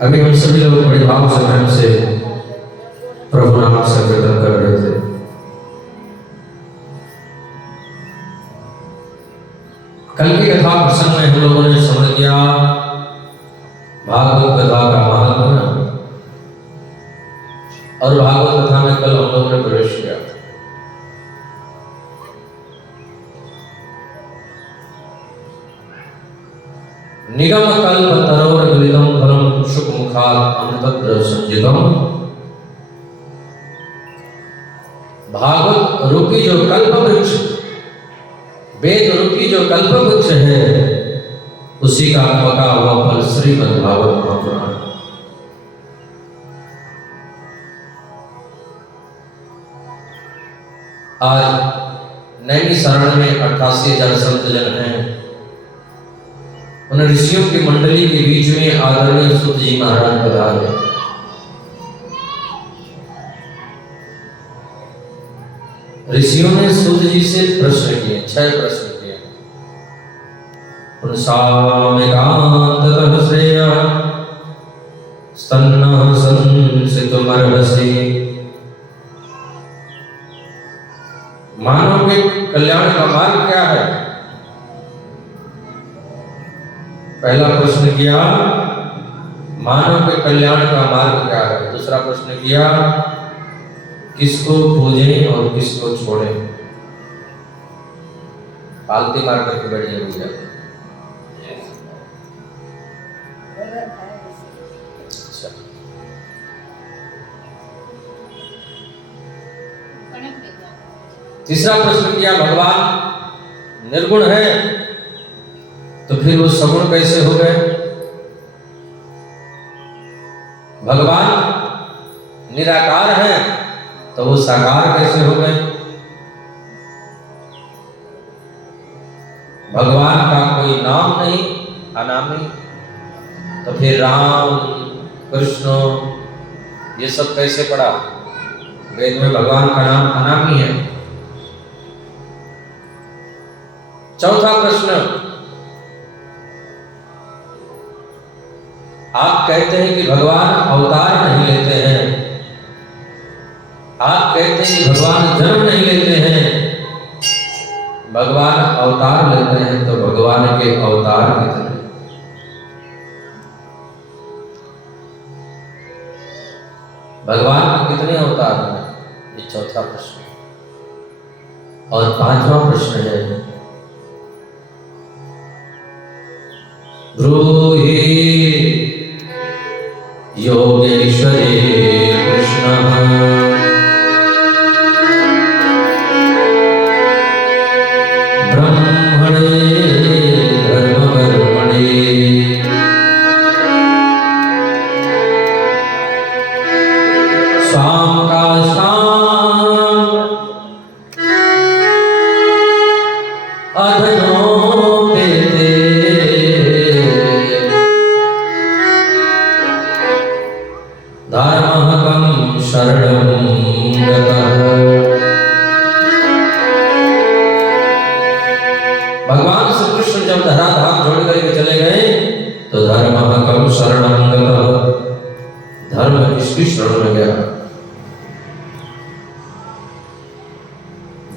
अभी हम सभी लोग बड़े भाव संग्रह से प्रभु नाम संकीर्तन कर रहे थे। कल की कथा प्रसंग में हम लोगों ने समझ किया भागवत कथा का महत्व, और भागवत कथा में कल हम लोगों ने प्रवेश किया। निगम कल्प तरोर गलितम फलम शुक मुखात अमृतद्र संजितम। भागवत रूपी जो कल्प वृक्ष, वेद रूपी जो कल्प वृक्ष है, उसी का पका हुआ फल श्रीमद् भागवत महापुराण। आज नैमिषारण्य में 88,000 संत जन हैं। उन ऋषियों की मंडली के बीच में आदरणीय सूत जी महाराज पधारे। ऋषियों ने सूत जी से प्रश्न किए, 6 प्रश्न किए। पुंसामेकांत मरहसि। मानव के कल्याण का मार्ग क्या है? पहला प्रश्न किया मानव के कल्याण का मार्ग क्या है। दूसरा प्रश्न किया किसको पूजें और किसको छोड़ें। पालती मार करके बैठ जाए भैया। अच्छा, तीसरा प्रश्न किया भगवान निर्गुण है तो फिर वो सगुण कैसे हो गए? भगवान निराकार है तो वो साकार कैसे हो गए? भगवान का कोई नाम नहीं, अनामी, तो फिर राम कृष्ण ये सब कैसे पड़ा? वेद में भगवान का नाम अनामी है। चौथा प्रश्न, आप कहते हैं कि भगवान अवतार नहीं लेते हैं, आप कहते हैं कि भगवान जन्म नहीं लेते हैं, भगवान अवतार लेते हैं, तो भगवान के अवतार कितने? भगवान के कितने अवतार हैं? ये चौथा प्रश्न। और पांचवा प्रश्न है ब्रूहि योगेश्वरे कृष्ण ब्रह्मणे धर्मकर्मणे स्वाम का स्वाम अधनोपेते धर्महकं शरणं गतः। भगवान श्री कृष्ण जब धराधाम छोड़ करके चले गए तो धर्महकं शरणं गतः, धर्म किसकी शरण में गया?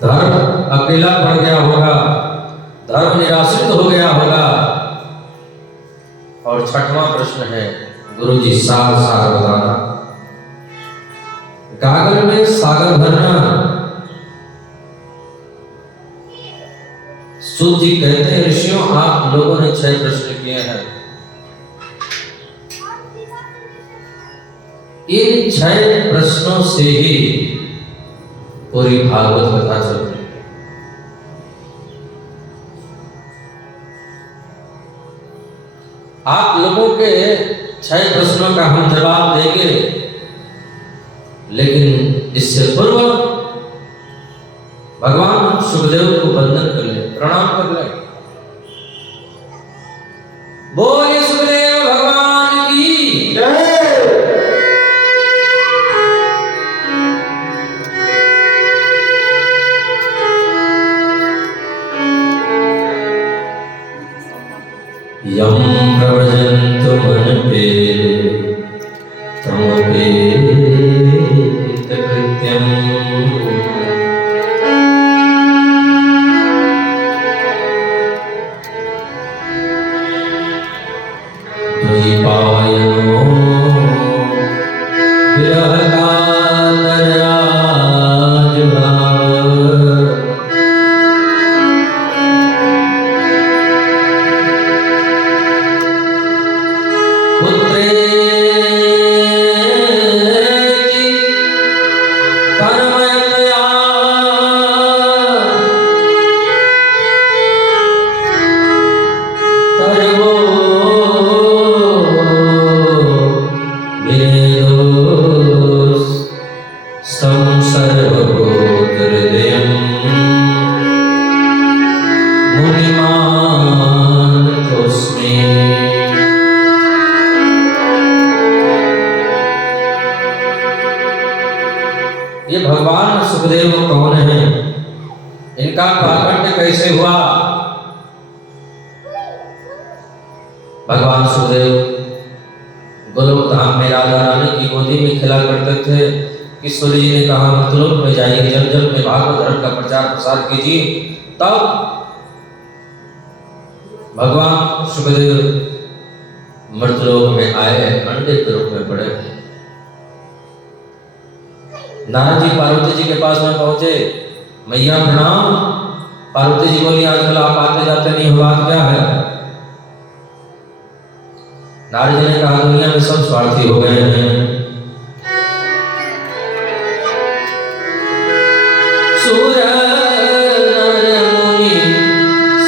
धर्म अकेला पड़ गया होगा, धर्म निराश्रित हो गया होगा। और छठवां प्रश्न है गुरुजी सार सार बताना। गागर में सागर भरना। सूत जी कहते हैं ऋषियों आप लोगों ने 6 प्रश्न किए हैं, इन 6 प्रश्नों से ही पूरी भागवत कथा चलती है। आप लोगों के 6 प्रश्नों का हम जवाब देंगे, लेकिन इससे पूर्व भगवान सुखदेव को वंदन कर ले, प्रणाम कर ले। बोलिए सुखदेव भगवान की जय। यम प्रव्रजन्तु मनपे तमपेत कृत्यम् द्वैपायनो ये भगवान सुखदेव कौन है? इनका प्राकट्य कैसे हुआ? भगवान सुखदेव गोलोक धाम में राधा रानी की गोदी गोदी में खिला करते थे कि सूर्य जी ने कहा मृतलोक में जाइए, जल जल में भागवत धर्म का प्रचार प्रसार कीजिए। तब भगवान सुखदेव मृतलोक में आए, अंडे के रूप में पड़े। नारद जी पार्वती जी के पास में पहुंचे, मैया प्रणाम। पार्वती जी बोली आजकल आप आते जाते नहीं हो, बात क्या है? नारद जी ने कहा दुनिया में सब स्वार्थी हो गए हैं। सुर नर मुनि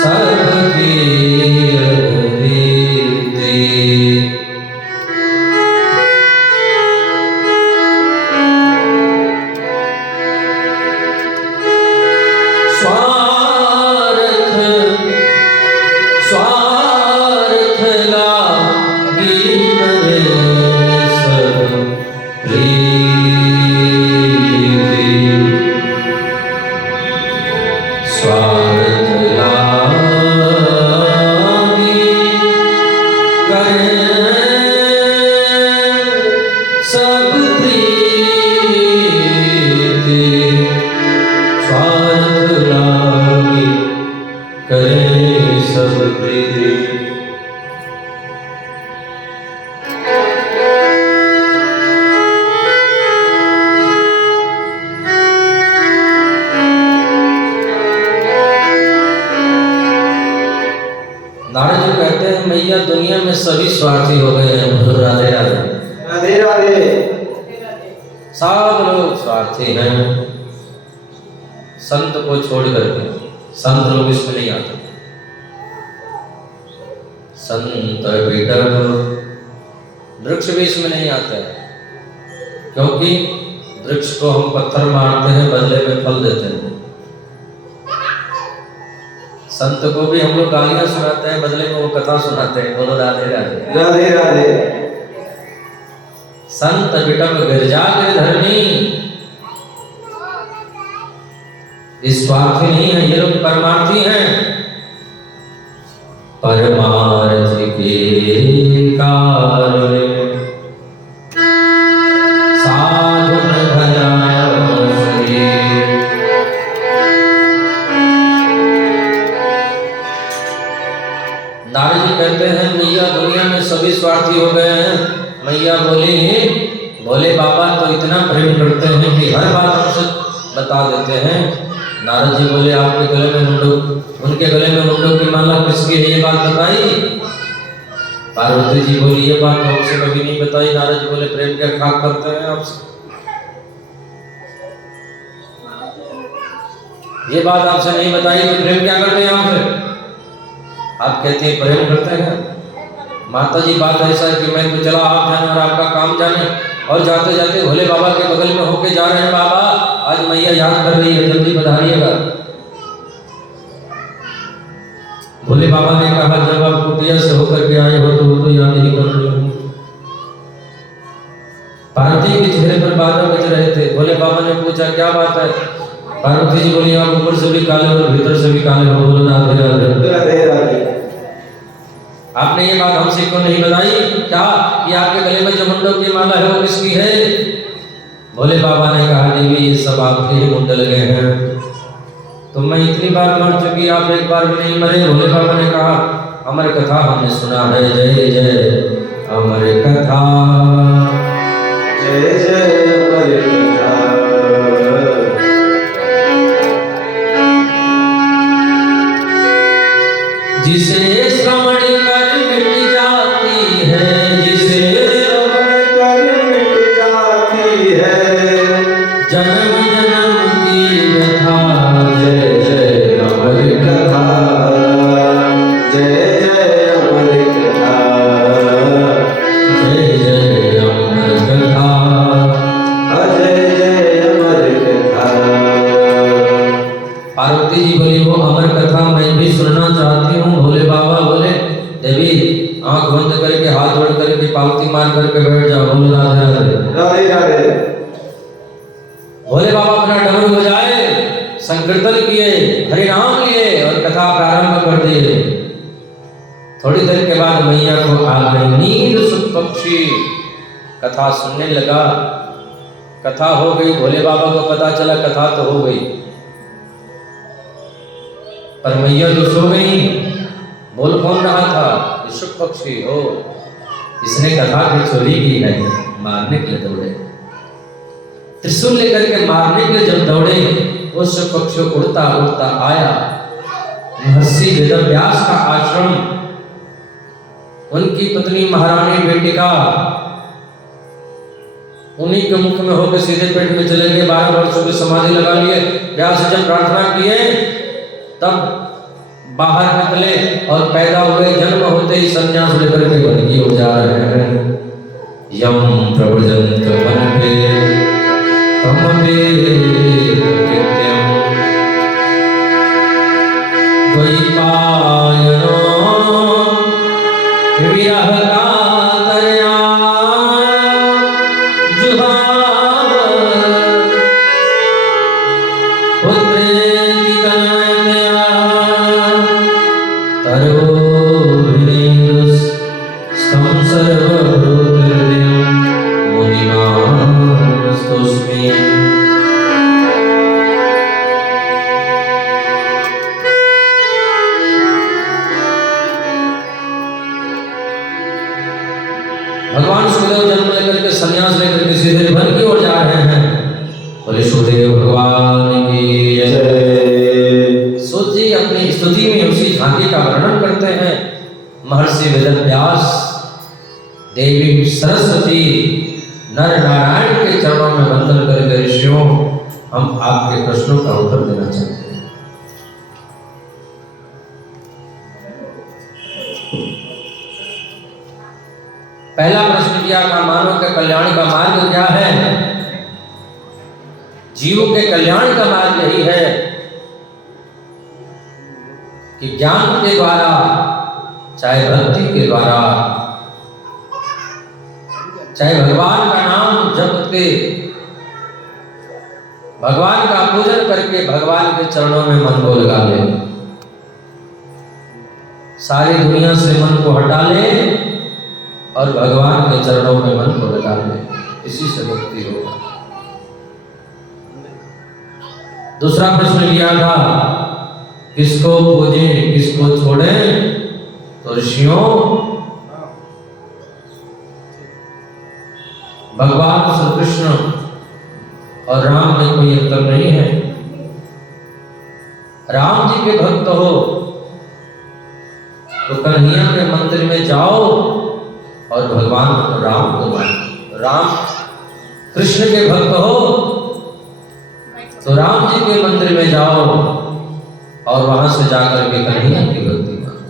सबकी रीति, नारद जी कहते हैं मैया दुनिया में सभी स्वार्थी हो गए हैं। राधे राधे राधे राधे। सब लोग स्वार्थी हैं, संत को छोड़ करके। संत लोग इसमें नहीं आते। संत बिटव वृक्ष भी इसमें नहीं आते हैं, क्योंकि वृक्ष को हम पत्थर मारते हैं, बदले में फल देते हैं। संत को भी हम लोग गालियां सुनाते हैं, बदले में वो कथा सुनाते हैं। बोलो राधे राधे राधे राधे। संत बिटव गिरजा गिरधरनी, स्वार्थी नहीं है ये लोग, परमार्थी हैं। परमार्थ के कारण साधु भला नारद जी कहते हैं मैया दुनिया में सभी स्वार्थी हो गए हैं। मैया बोली भोले बाबा तो इतना प्रेम करते हैं कि हर बात हमसे बता देते हैं। नारद जी बोले आपके गले में मुंडो, उनके गले में मुंडो की माला किसकी है, ये बात बताई। पार्वती जी बोली ये बात तो हमसे कभी नहीं बताई। नारद जी बोले प्रेम क्या खाक करते हैं आपसे, ये बात आपसे नहीं बताई कि प्रेम क्या करते हैं हमसे। आप कहते हैं प्रेम करते हैं। माता जी बात ऐसा है कि मैं तो चला आप जाने और आपका काम जाने, और जाते जाते भोले बाबा के बगल में होके जा रहे हैं। बाबा आज मैया याद कर रही है, जल्दी पधारिएगा। भोले बाबा ने कहा जब आप कुटिया से होकर के आए हो तो याद नहीं कर रही हो। पार्वती के चेहरे पर बादल बज रहे थे। भोले बाबा ने पूछा क्या बात है। पार्वती जी बोली आप ऊपर से भी काले और भीतर से भी काले हो। बोलो राधे राधे। आपने ये बात हमसे क्यों नहीं बताई क्या कि आपके गले में जो मुंडों की माला है वो किसकी है। भोले बाबा ने कहा देवी ये सब आपके ही मुंड लगे हैं, तो मैं इतनी बार मर चुकी, आप एक बार भी नहीं मरे। भोले बाबा ने कहा अमर कथा हमने सुना है, जय जय अमर कथा, जय जय अमर कथा। जिसे श्रवण कर मिट जाती है, जिसे श्रवण कर मिट जाती है, जन्म जन्म की व्यथा। जय जय अमर कथा, जय जय अमर कथा, जय जय अमर कथा, जय जय अमर कथा। पार्वती जी बोली वो अमर कथा मैं भी सुनना चाहती हूँ। भोले बाबा बोले देवी आंख बंद करके हाथ जोड़ करके पालती मार करके बैठ जाओ। बोलो राधे राधे राधे राधे। भोले बाबा अपना डमरू बजाए, संकीर्तन किए, हरि नाम लिए और कथा प्रारंभ कर दिए। थोड़ी देर के बाद मैया को आ गई नींद। सुख पक्षी कथा सुनने लगा। कथा हो गई, भोले बाबा को पता चला कथा तो हो गई, पर मैया तो सो गई। बोल कौन रहा था? शुक पक्षी हो, इसने कथा की चोरी की है, मारने के लिए दौड़े। त्रिशूल लेकर के मारने के लिए जब दौड़े, वो शुक पक्षी उड़ता उड़ता आया महर्षि वेदव्यास का आश्रम। उनकी पत्नी महारानी बेटिका उन्हीं के मुख में होकर सीधे पेट में चले गए। 12 वर्षों की समाधि लगा लिए। व्यास जब प्रार्थना किए तब बाहर निकले और पैदा हुए। जन्म होते ही संन्यास लेकर के वन की ओर जा रहे हैं। यम प्रव्रजंत वन पे तम पे कृत्यम द्वैपायनो विरह कातरया जुहाव पुत्रेति तनया तरोभिनेदुस् स्तं सर्वभूतहृदयं मुनिमानस्तोऽस्मि। भगवान सुखदेव जन्म लेकर के संन्यास लेकर के सीधे वन की ओर जा रहे हैं। बोले सुखदेव भगवान की जय। सूत जी अपनी स्तुति में उसी झांकी का वर्णन करते हैं। महर्षि वेदव्यास, देवी सरस्वती, नर नारायण के चरणों में वंदन करके ऋषियों, हम आपके प्रश्नों का उत्तर देना चाहते हैं। पहला प्रश्न किया था, मानव के कल्याण का मार्ग क्या है? जीव के कल्याण का मार्ग यही है कि ज्ञान के द्वारा, चाहे भक्ति के द्वारा, चाहे भगवान का नाम जप के, भगवान का पूजन करके भगवान के चरणों में मन को लगा ले, सारी दुनिया से मन को हटा ले और भगवान के चरणों में मन को लगा ले, इसी से मुक्ति होगा। दूसरा प्रश्न किया था, किसको पूजे किसको छोड़े? तो ऋषियों, भगवान श्री कृष्ण और राम में कोई अंतर नहीं है। राम जी के भक्त हो तो कन्हैया के मंदिर में जाओ और भगवान राम को मानो। राम कृष्ण के भक्त हो तो राम जी के मंदिर में जाओ और वहां से जाकर के कन्हैया की भक्ति मानो।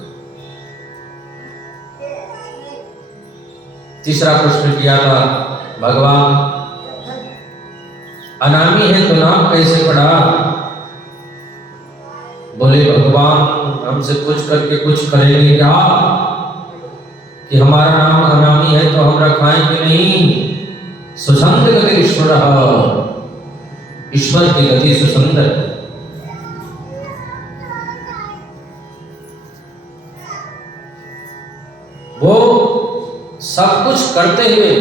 तीसरा प्रश्न किया था, भगवान अनामी है तो नाम कैसे पड़ा? बोले भगवान हमसे कुछ करके कुछ करेंगे क्या कि हमारा नाम अनामी है तो हम रखाएं कि नहीं? सुसंद गति ईश्वर, ईश्वर की गति सुसंदर। वो सब कुछ करते हुए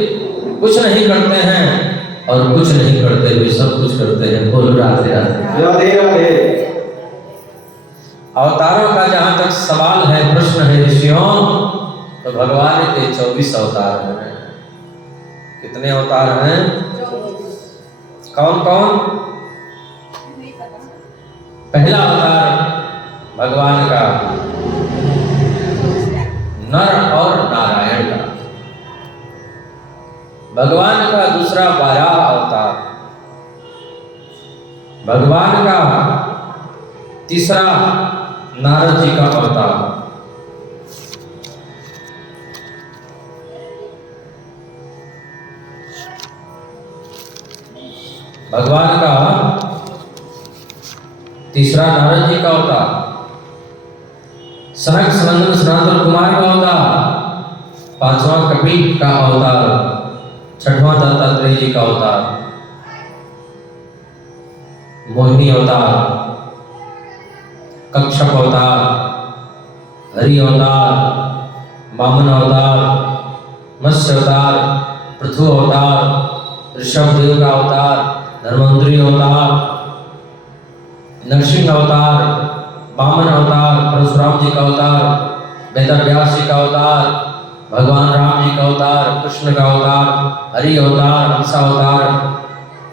कुछ नहीं करते हैं और कुछ नहीं करते हुए सब कुछ करते हैं। बोलो राधे राधे। राधे राधे। अवतारों का जहां तक सवाल है, प्रश्न है ऋषियों, तो भगवान के 24 अवतार हैं। कितने अवतार हैं? कौन कौन? पहला अवतार भगवान का नर और नारायण का, भगवान का दूसरा वाराह अवतार, भगवान का तीसरा नारद जी का अवतार, भगवान का तीसरा नारद जी का अवतार, सनक सनंदन सनातन कुमार का अवतार, पांचवा कपिल का अवतार, छठवां दत्तात्रेय जी का अवतार, मोहिनी अवतार, कक्षप अवतार, हरि अवतार, वामन अवतार, मत्स्य अवतार, पृथु अवतार, ऋषभदेव का अवतार, धर्मंतरी अवतार, नरसिंह अवतार, वामन अवतार, परशुराम जी का अवतार, वेदव्यास जी का अवतार, भगवान राम जी का अवतार, कृष्ण का अवतार, हरि अवतार, हंसा अवतार,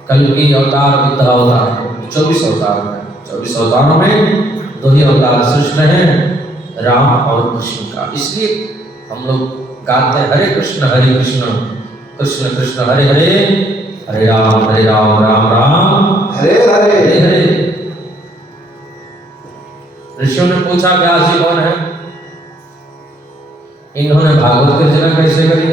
कल्कि अवतार, बुद्ध अवतार, 24 अवतार हैं। 24 अवतारों में 2 ही अवतार श्रेष्ठ हैं, राम और कृष्ण का। इसलिए हम लोग गाते हैं हरे कृष्ण कृष्ण कृष्ण हरे हरे, हरे राम राम राम हरे हरे। हरे हरे। ऋषियों ने पूछा व्यास जी कौन है? इन्होंने भागवत की रचना कैसे करी?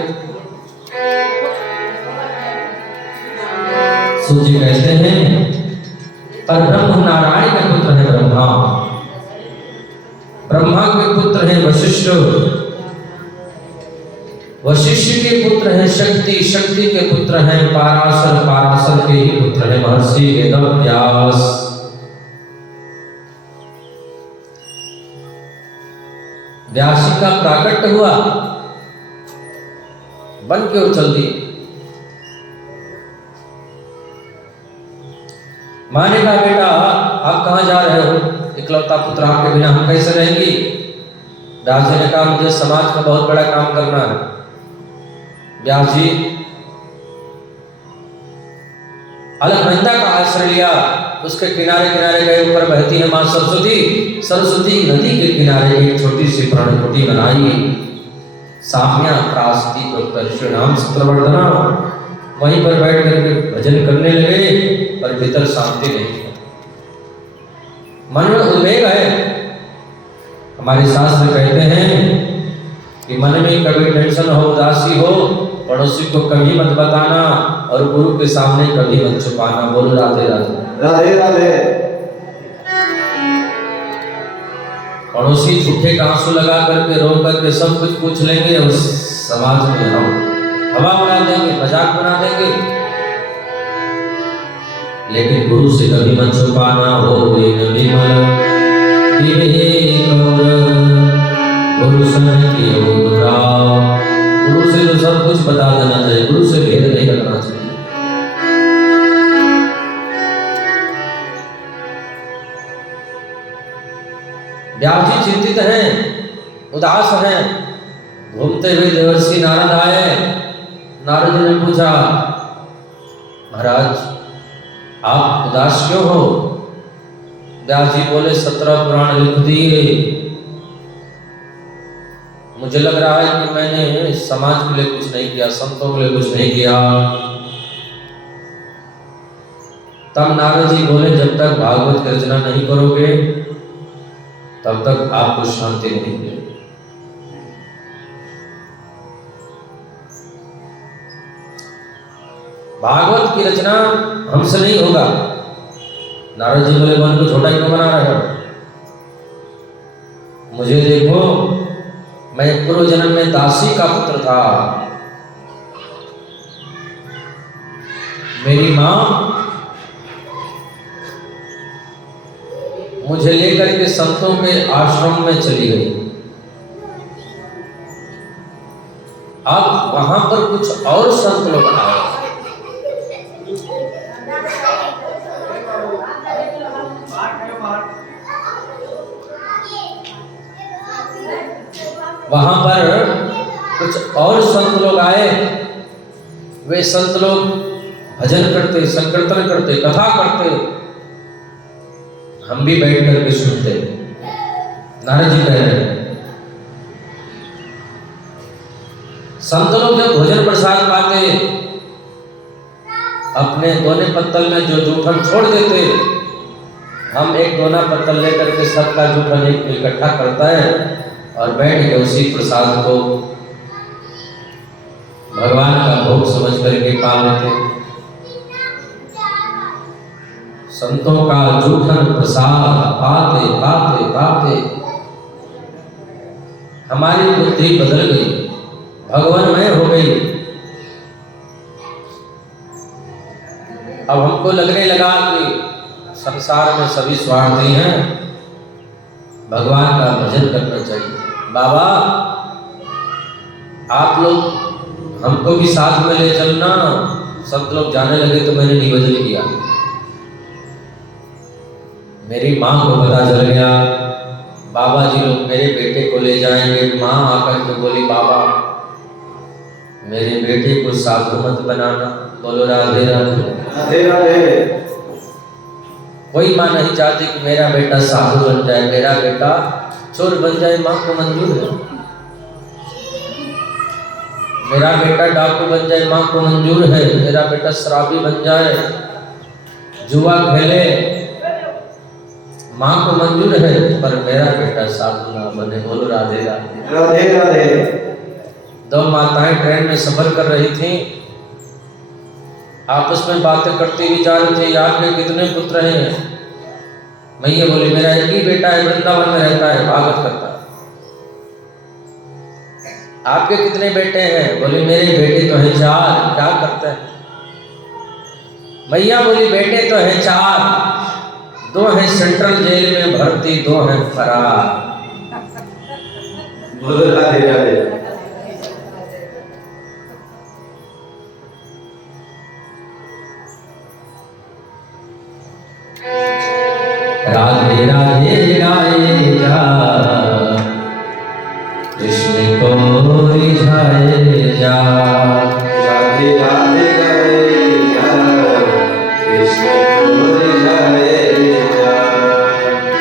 सूत जी कहते हैं पर ब्रह्म नारायण के पुत्र है ब्रह्मा, ब्रह्मा के पुत्र है वशिष्ठ, वशिष्ठ के पुत्र है शक्ति, शक्ति के पुत्र है पाराशर, पाराशर के ही पुत्र है महर्षि वेदव्यास। व्यास जी का प्राकट्य हुआ, बन के ओर चल दिए। माँ ने कहा बेटा आप कहाँ जा रहे हो? इकलौता पुत्र आपके बिना हम कैसे रहेंगे? व्यास जी ने कहा मुझे समाज का बहुत बड़ा काम करना है। व्यास जी अलकनंदा का आश्रय लिया, उसके किनारे किनारे गए, ऊपर बहती है माँ सरस्वती। सरस्वती नदी के किनारे एक छोटी सी पर्णकुटी बनाई, साम्या प्रास्ति उत्तर नाम चित्रवर्धना। वहीं पर बैठ करके भजन करने लगे, पर भीतर शांति नहीं है, मन में उद्वेग है। हमारे शास्त्र कहते हैं कि मन में कभी टेंशन हो, उदासी हो, पड़ोसी को कभी मत बताना और गुरु के सामने कभी मत छुपाना। बोलो राधे राधे। राधे राधे। पड़ोसी झूठे का आंसू लगा करके रो करके सब कुछ पूछ लेंगे और समाज में हम हवा बना देंगे, मजाक बना देंगे, लेकिन गुरु से कभी मत छुपाना। हो विमल विवेक गुरु सन कियो दुराव। गुरु से तो सब कुछ बता देना चाहिए, गुरु से भेद नहीं करना चाहिए। व्यास जी चिंतित हैं, उदास हैं। घूमते हुए देवर्षि नारद आए। नारद जी ने पूछा महाराज आप उदास क्यों हो? व्यास जी बोले 17 पुराण लिख दिए, मुझे लग रहा है कि मैंने समाज के लिए कुछ नहीं किया, संतों के लिए कुछ नहीं किया। तब नारद जी बोले जब तक भागवत की रचना नहीं करोगे तब तक आपको शांति नहीं मिलेगी। भागवत की रचना हमसे नहीं होगा। नारद जी बोले मन को छोटा क्यों बना रहे हो? मुझे देखो, मैं पूर्व जन्म में दासी का पुत्र था। मेरी माँ मुझे लेकर के संतों के आश्रम में चली गई। अब वहां पर कुछ और संत लोग आए। वहां पर कुछ और संत लोग आए। वे संत लोग भजन करते, संकीर्तन करते, कथा करते, हम भी बैठ करके सुनते। नारद जी कह रहे हैं संत लोग जब भोजन प्रसाद पाते अपने दोने पत्तल में जो जूठन छोड़ देते, हम एक दोना पत्तल लेकर के सबका जूठन एक इकट्ठा करता है और बैठ के उसी प्रसाद को भगवान का भोग समझ करके पा लेते। संतों का जूठन प्रसाद पाते पाते पाते हमारी बुद्धि बदल गई, भगवानमय हो गई। अब हमको लगने लगा कि संसार में सभी स्वार्थी हैं, भगवान का भजन करना चाहिए। बाबा आप लोग हमको भी साथ में ले चलना। सब लोग जाने लगे तो मैंने निवेदन किया। मेरी माँ को पता चल गया, बाबा जी लोग मेरे बेटे को ले जाएंगे। माँ आकर के बोली, बाबा मेरे बेटे को साधु मत बनाना। बोलो राधे राधे। राधे राधे। कोई माँ नहीं चाहती कि मेरा बेटा साधु बन जाए, मेरा बेटा चोर बन जाए। माँ को मंजूर है। मेरा बेटा डाकू बन जाए, माँ को मंजूर है। मेरा बेटा शराबी बन जाए, जुआ खेले, माँ को मंजूर है। पर मेरा बेटा साधु ना बने। बोलो राधे राधे। राधे राधे। दो माताएं ट्रेन में सफर कर रही थी, आपस में बातें करती हुई जा रही थी। आपके कितने पुत्र हैं? मैया बोली, मेरा एक ही बेटा है, वृंदावन में रहता है, भागवत करता है। आपके कितने बेटे हैं? बोली, मेरे बेटे तो हैं 4। क्या करते हैं? मैया बोली, बेटे तो हैं 4, 2 हैं सेंट्रल जेल में भर्ती, 2 हैं फरार। बोलो राधे राधे। राधे राधे गाए जा, कृष्ण को रिझाए जा। राधे राधे गाए जा, कृष्ण को रिझाए जा।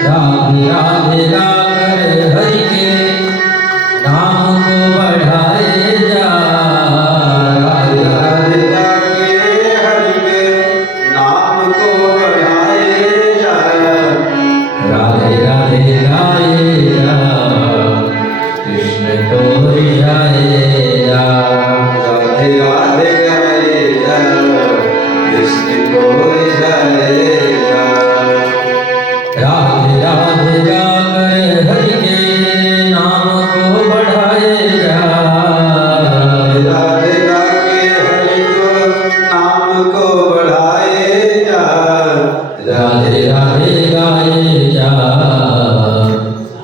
राधे राधे गाकर हरि के नाम को बढ़ाए जा। राधे राधे गाके हरि के नाम को बढ़ाए जा। राधे राधे गाए जा, कृष्ण को रिझाए जा। राधे राधे गाए जा, कृष्ण को रिझाए जा। राधे राधे गाकर हरि के नाम को बढ़ाए जा। राधे राधे गाके हरि को नाम को बढ़ाए जा। राधे राधे गाए जा,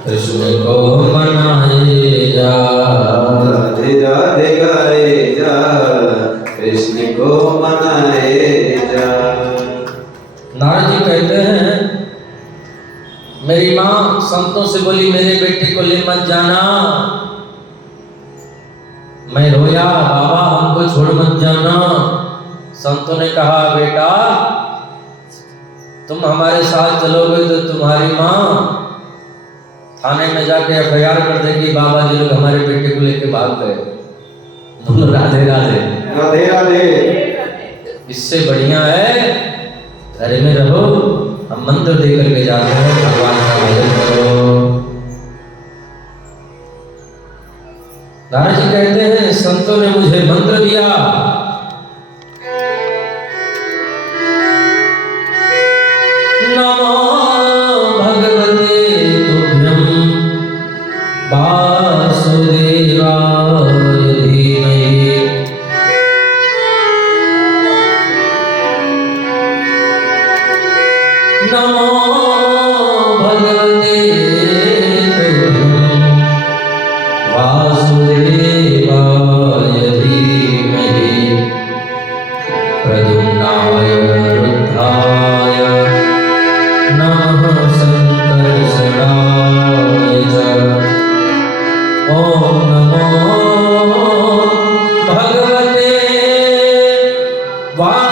कृष्ण को मनाए जा। राधे राधे गाए जा, कृष्ण को मनाए जा। नारद जी कहते हैं, मेरी माँ संतों से बोली, मेरे बेटे को ले मत जाना। मैं रोया, बाबा हमको छोड़ मत जाना। संतों ने कहा, बेटा तुम हमारे साथ चलोगे तो तुम्हारी माँ थाने में जाके FIR कर देगी, बाबा जी लोग हमारे बेटे को लेके भाग गए। बोलो राधे राधे। राधे राधे। इससे बढ़िया है घर में रहो, हम मंत्र दे करके जाते हैं, भगवान का भजन करो। नारद जी कहते हैं, संतों ने मुझे मंत्र दिया। नमो भगवते तुभ्यं वासुदेवाय धीमहि। नमो भगवते तुभ्यं वासुदेवाय धीमहि। प्रद्युम्नाय रुद्राय नमः संकर्षणाय च। ओम नमो भगवते वासुदेवाय।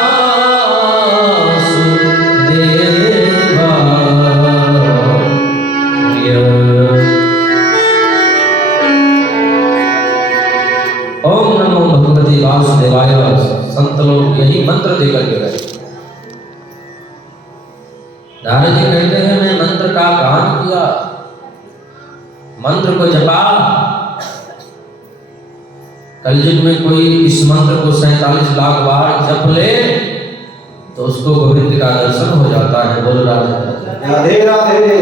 ओम नमो भगवते वासुदेवाय। संत लोग यही मंत्र देकर के गए। नारद जी कहते हैं, मैं मंत्र का गान किया, मंत्र को जपा। कलयुग में कोई इस मंत्र को 47 लाख बार जप ले तो उसको गोविंद का दर्शन हो जाता है। बोलो राधे राधे। राधे राधे।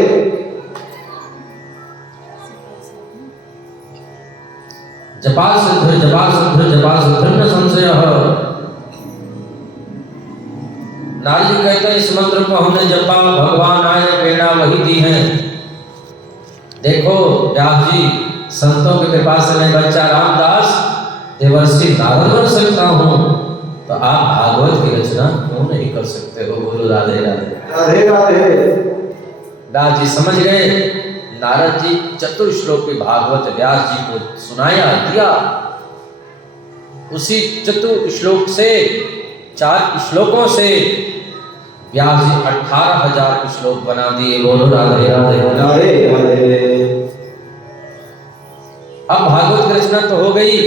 जपा सिद्ध जपा सिद्ध जपा सिद्ध न संशय। नारद जी कहते हैं, इस मंत्र को हमने जपा, भगवान आए, प्रेरणा वही दी है। देखो व्यास जी, संतों की कृपा से मैं बच्चा रामदास देवर्षि नारद बन सकता हूँ, तो आप भागवत की रचना क्यों नहीं कर सकते हो? बोलो राधे राधे। राधे राधे। व्यास जी समझ गए। नारद जी चतुश्लोकी भागवत व्यास जी को सुनाया दिया। उसी चतुश्लोक से 4 श्लोकों से व्यास जी 18,000 श्लोक बना दिए। बोलो राधे राधे। राधे राधे। अब भागवत की रचना तो हो गई,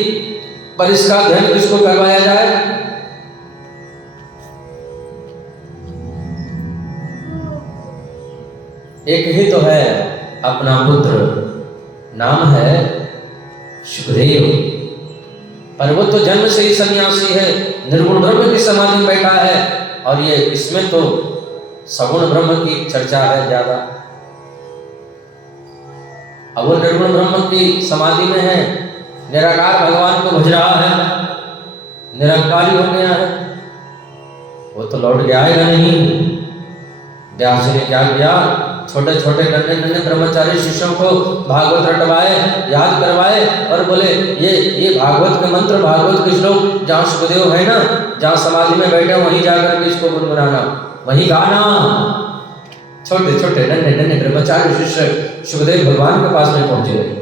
पर इसका अध्ययन किसको करवाया जाए? एक ही तो है अपना पुत्र, नाम है सुखदेव, पर वो तो जन्म से ही सन्यासी है, निर्गुण ब्रह्म की समाधि में बैठा है, और ये इसमें तो सगुण ब्रह्म की चर्चा है ज्यादा। अब वो निर्गुण ब्रह्म की समाधि में है, निराकार भगवान को भज रहा है, निरंकारी हो गया है, वो तो लौट के आएगा नहीं। व्यास जी ने क्या किया? छोटे छोटे नन्हे नन्हे ब्रह्मचारी शिष्यों को भागवत रटवाए, याद करवाए, और बोले ये भागवत के मंत्र, भागवत के श्लोक जहाँ सुखदेव है ना, जहाँ समाधि में बैठे वहीं जाकर के इसको गुनगुनाना, वहीं गाना। छोटे छोटे नन्हे नन्हे ब्रह्मचारी शिष्य सुखदेव भगवान के पास में पहुंचे गए,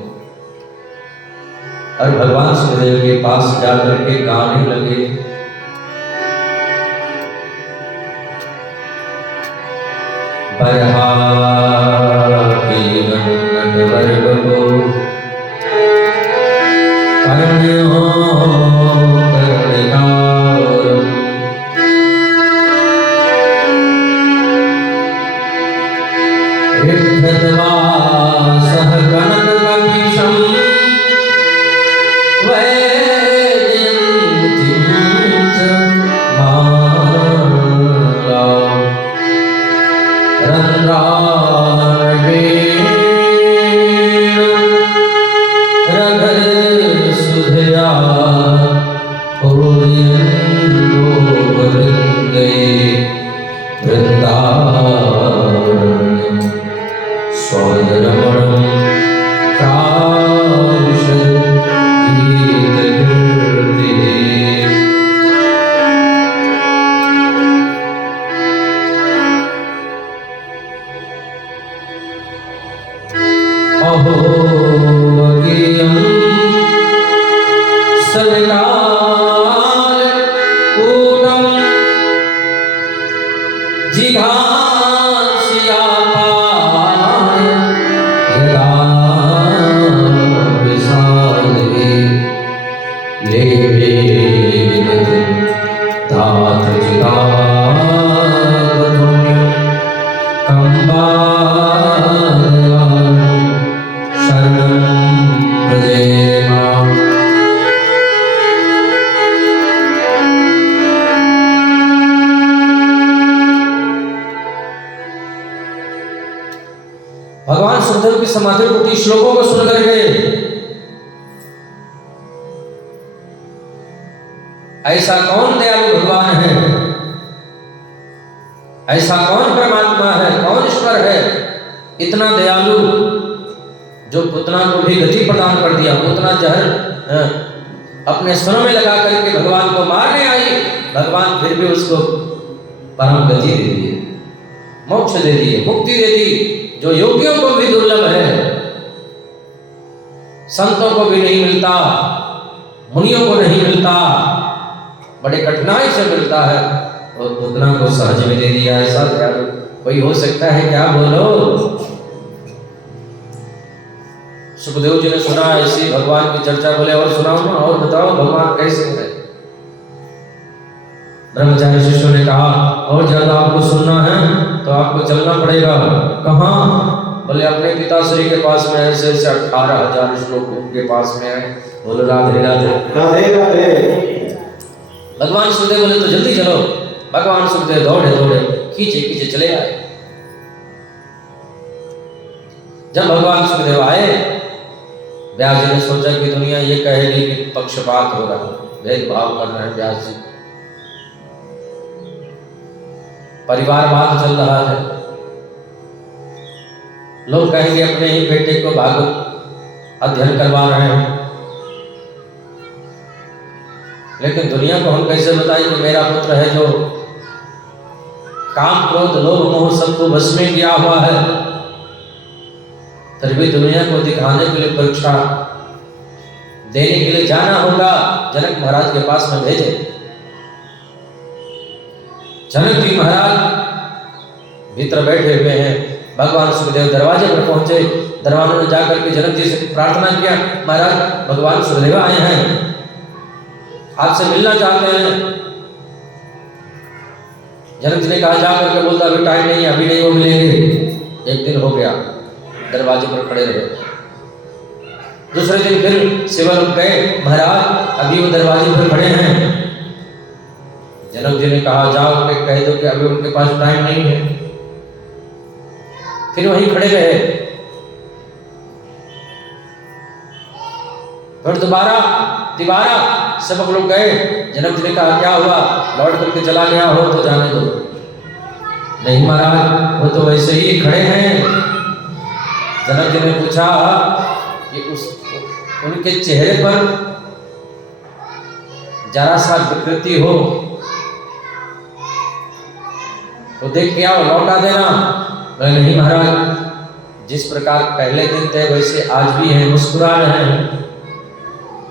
और भगवान सुखदेव के पास जाकर के गाने लगे। भगवान सुखदेव की समाधि को श्लोकों को सुन करके ऐसा कौन दयालु भगवान है, ऐसा कौन परमात्मा है, कौन ईश्वर है इतना दयालु, जो पुतना को भी गति प्रदान कर दिया। पुतना जहर अपने स्तनों में लगा करके भगवान को मारने आई, भगवान फिर भी उसको परम गति दे दिए, मोक्ष दे दिए, मुक्ति दे दी, जो योगियों को भी दुर्लभ है, संतों को भी नहीं मिलता, मुनियों को नहीं मिलता, बड़े कठिनाई से मिलता है, और पुतना को सहज में दे दिया। ऐसा दयालु कोई हो सकता है क्या? बोलो। सुखदेव जी ने सुना ऐसी भगवान की चर्चा, बोले और सुनाओ ना, और बताओ भगवान कैसे है। ब्रह्मचारी शिष्यों ने कहा और ज्यादा आपको सुनना है तो आपको चलना पड़ेगा। कहाँ? बोले अपने पिताश्री के पास में ऐसे 18,000 श्लोक उनके पास में है। बोलो राधे राधे। राधे राधे। भगवान सुखदेव बोले तो जल्दी चलो। भगवान सुखदेव दौड़े दौड़े खींचे खींचे चले आए। जब भगवान सुखदेव आए, व्यास जी ने सोचा कि दुनिया ये कहेगी कि पक्षपात हो रहा है, भेदभाव कर रहे हैं व्यास जी, परिवारवाद चल रहा है, लोग कहेंगे अपने ही बेटे को भागवत अध्ययन करवा रहे हैं। लेकिन दुनिया को हम कैसे बताएं कि मेरा पुत्र है जो काम क्रोध लोभ मोह सबको बस में किया हुआ है। फिर भी दुनिया को दिखाने के लिए परीक्षा देने के लिए जाना होगा। जनक महाराज के पास में भेजे। जनक जी महाराज भीतर बैठे हुए हैं। भगवान सुखदेव दरवाजे पर पहुंचे। दरवाजे में जाकर के जनक जी से प्रार्थना किया, महाराज भगवान सुखदेव आए हैं, आपसे मिलना चाहते हैं। जनक जी ने कहा जाकर के बोलता अभी टाइम नहीं है, अभी नहीं वो मिलेंगे। एक दिन हो गया, दरवाजे पर खड़े रहे। दूसरे दिन फिर सेवक गए, महाराज अभी वो दरवाजे पर खड़े हैं। जनक जी ने कहा जाओ के कह दो कि अभी उनके पास टाइम नहीं है। फिर वहीं खड़े रहे। फिर दोबारा सबक लोग गए। जनक जी ने कहा क्या हुआ, लौट करके चला गया हो तो जाने दो। नहीं महाराज वो तो वैसे ही खड़े हैं। जनक जी ने पूछा कि उनके चेहरे पर जरा सा विकृति हो तो देख के आओ, लौटा देना। नहीं महाराज जिस प्रकार पहले दिन थे वैसे आज भी हैं, मुस्कुरा रहे हैं,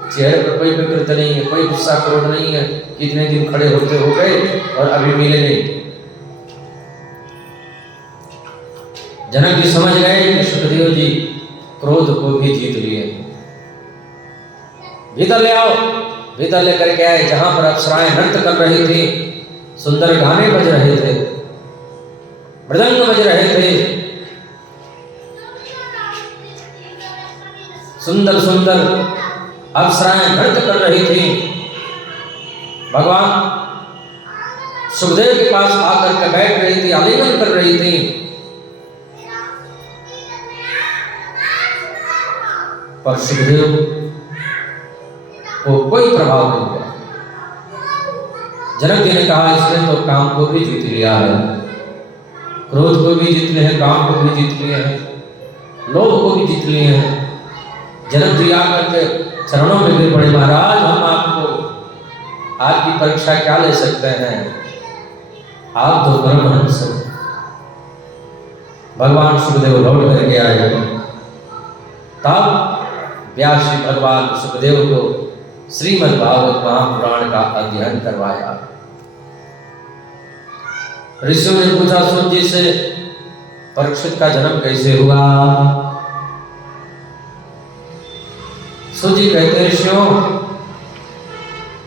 चेहरे पर कोई विकृति नहीं है, कोई गुस्सा क्रोध नहीं है। कितने दिन खड़े होते हो गए और अभी मिले नहीं। जनक जी समझ गए कि सुखदेव जी क्रोध को भी जीत लिए। भीतर ले आओ। भीतर लेकर के आए, जहां पर अप्सराएं नृत्य कर रही थी, सुंदर गाने बज रहे थे, मृदंग बज रहे थे, सुंदर सुंदर अप्सराएं नृत्य कर रही थी। भगवान सुखदेव के पास आकर के बैठ रही थी, आलिंगन कर रही थी। पर सुखदेव को कोई प्रभाव नहीं हुआ। जनक जी ने कहा इसने तो काम को भी जीत लिया है, क्रोध को भी जीत लिए हैं, काम को भी जीत लिए हैं, लोभ को भी जीत लिए हैं। जनक जी आकर के चरणों में गिर पड़े, महाराज हम आपको आपकी परीक्षा क्या ले सकते हैं, आप तो परमहंस हैं। भगवान सुखदेव लौट करके आए। तब व्यास जी भगवान सुखदेव को श्रीमद् भागवत महापुराण का अध्ययन करवाया। ऋषियों ने पूछा सुत जी से परीक्षित का जन्म कैसे हुआ। सुत जी कहते ऋषियों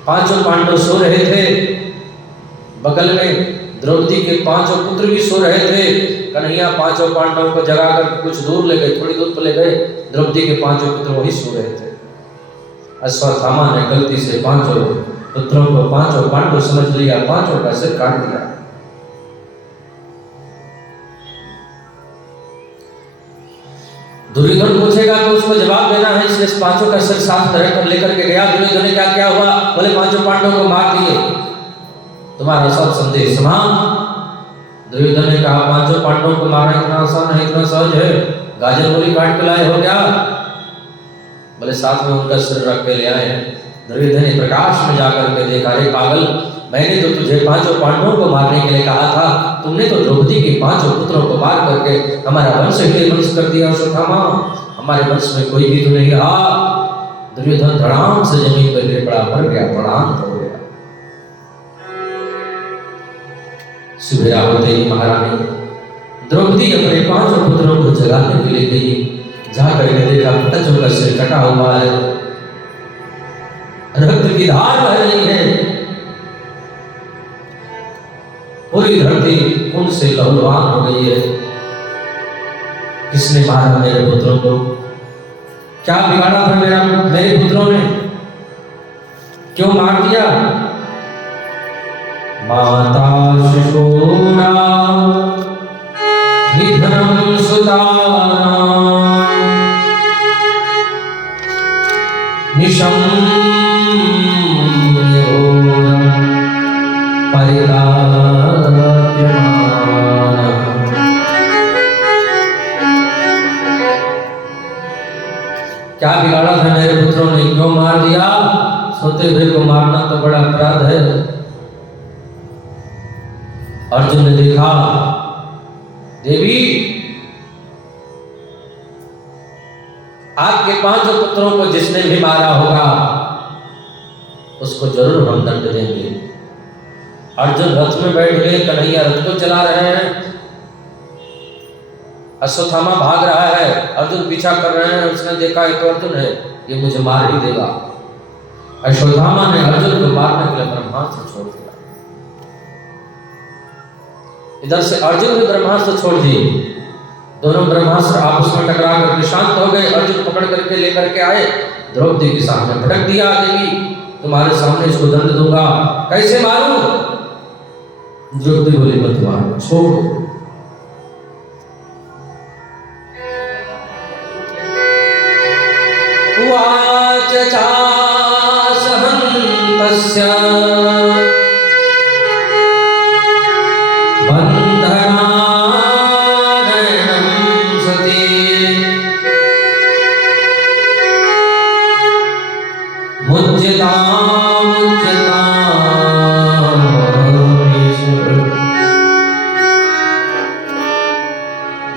पांचों पांडव सो रहे थे, बगल में द्रौपदी के पांचों पुत्र भी सो रहे थे। कन्हैया पांचों पांडवों को जगाकर कुछ दूर ले गए, थोड़ी दूर पर ले गए। द्रौपदी के पांचों पुत्र वही सो रहे थे। अश्वत्थामा ने गलती से पांचों पुत्रों को पांचों पांडव समझ लिया, पांचों का सिर काट दिया। दुर्योधन पूछेगा तो उसको जवाब देना है, इसलिए पांचों का सिर साथ कर लेकर के गया। दुर्योधन ने क्या हुआ, बोले पांचों पांडवों को मार दिए, तुम्हारा सब संदेश समान। दुर्योधन ने कहा पांचों पांडवों को मारना इतना आसान है, इतना सहज है, गाजर मूली काट के लाए हो क्या। बोले साथ में उनका सिर रख के ले आए हैं। दुर्योधन ने प्रकाश में जाकर के देखा, अरे पागल, मैंने तो तुझे पांचों पांडवों को मारने के लिए कहा था, तुमने तो द्रौपदी के पांचों पुत्रों को मार करके हमारा वंश ही वंश कर दिया। अश्वत्थामा, हमारे वंश में कोई भी तो नहीं रहा। दुर्योधन धड़ाम से जमीन पर गिर पड़ा, मर गया, प्रणाम हो गया। सुबह होते ही महारानी द्रौपदी अपने पांचों पुत्रों को जगाने के लिए गई। जाकर के देखा पांचों का सिर कटा हुआ है, रक्त की धार बह रही है, पूरी धरती खून से लहूलुहान हो गई है। किसने मारा मेरे पुत्रों को, क्या बिगाड़ा था मेरे पुत्रों ने, क्यों मार दिया। माता शिशूना निधनम सुताना निशम्य क्या बिगाड़ा था मेरे पुत्रों ने, क्यों मार दिया। सो रोते हुए को मारना तो बड़ा अपराध है। अर्जुन ने देखा, देवी आपके 5 पुत्रों को जिसने भी मारा होगा उसको जरूर हम दंड देंगे। अर्जुन रथ में बैठ गए, कन्हैया रथ को चला रहे हैं, अश्वत्थामा भाग रहा है, अर्जुन पीछा कर रहे हैं। उसने देखा एक अर्जुन है, ये मुझे मार ही देगा। अश्वत्थामा ने अर्जुन को मारने के लिए ब्रह्मास्त्र छोड़ दिया। इधर से अर्जुन ने ब्रह्मास्त्र छोड़ दिए, दोनों ब्रह्मास्त्र आपस में टकरा कर शांत हो गए। अर्जुन पकड़ करके लेकर के आए, द्रौपदी के सामने पटक दिया। देवी तुम्हारे सामने इसको दंड दूंगा, कैसे मारूं? द्रौपदी बोली मत मारो, छोड़ो। उवाच चासहन्तस्य बन्धनानयनं सति मुच्यतामुच्यतामीश्वर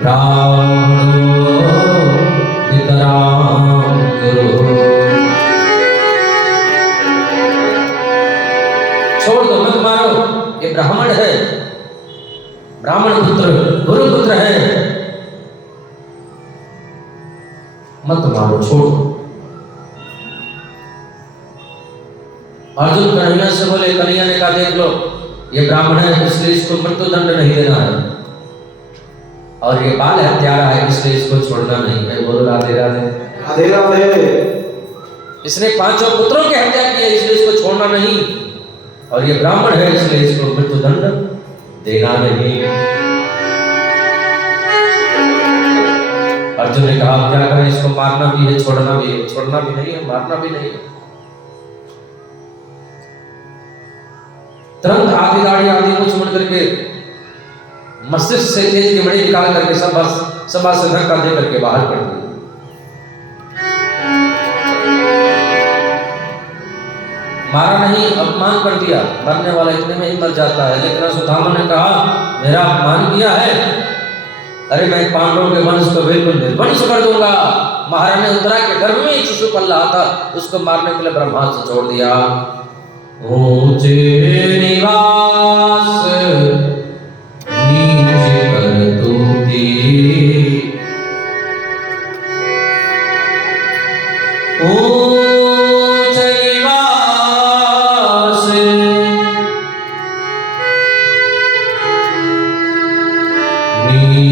ब्राह्मणो नितरां गुरु। छोड़ दो, मत मारो, ये ब्राह्मण है, ब्राह्मण पुत्र गुरु पुत्र है, मत मारो, छोड़। अर्जुन कन्हैया से बोले, कन्हैया ने कहा देख लो ये ब्राह्मण है इसलिए इसको मृत्यु दंड नहीं देना है, और ये बाल हत्यारा है इसलिए इसको छोड़ना नहीं है। बोलो राधे राधे। राधे राधे। इसने 5 पुत्रों की हत्या की है इसलिए इसको छोड़ना नहीं, और ये ब्राह्मण है इसलिए इसको मृत्यु दंड देना नहीं। अर्जुन ने कहा क्या करें, इसको मारना भी है, छोड़ना भी है। छोड़ना भी नहीं है, मारना भी नहीं है। तुरंत आधी दाढ़ी आधी मूंछ मुड़ करके मस्तिष्क से तेज की मणि निकाल करके सभा से धक्का दे करके बाहर कर दिया। मारा नहीं, अपमान कर दिया। मरने वाला इतने में ही मर जाता है। लेकिन अश्वत्थामा ने कहा मेरा अपमान किया है, अरे मैं पांडवों के वंश को बिल्कुल निर्वंश कर दूंगा। महारानी उत्तरा के गर्भ में एक शिशु पल रहा था, उसको मारने के लिए ब्रह्मास्त्र छोड़ दिया। ऊंचे निवास नीचे करतूती, ऊंचे निवास नीचे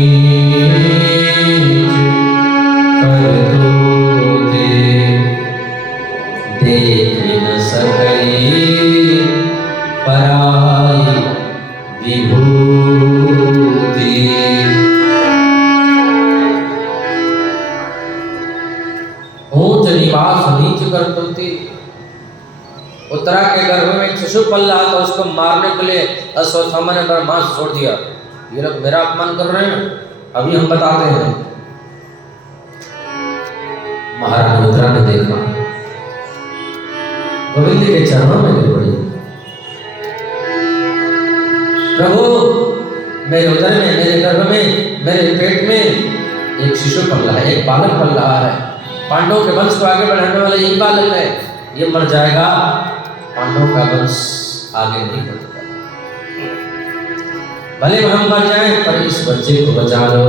करतूती, देख न सकई पराई विभूति। ऊंच निवास नीच करतूती, उत्तरा के गर्भ में एक शिशु पल रहा था, उसको मारने के लिए अश्वत्थामा ने ब्रह्मास्त्र छोड़ दिया। ये लोग मेरा अपमान कर रहे हैं, अभी हम बताते हैं। महारानी उत्तरा ने देखा, गोविंद के चरणों में गिर पड़ी। प्रभु मेरे उदर में, मेरे गर्भ में, मेरे पेट में एक शिशु पल रहा है, एक बालक पल रहा है। पांडवों के वंश को आगे बढ़ाने वाला यही बालक है, ये मर जाएगा, पांडवों का वंश आगे नहीं बढ़ेगा। भले हम मर जाएं पर इस बच्चे को बचा लो।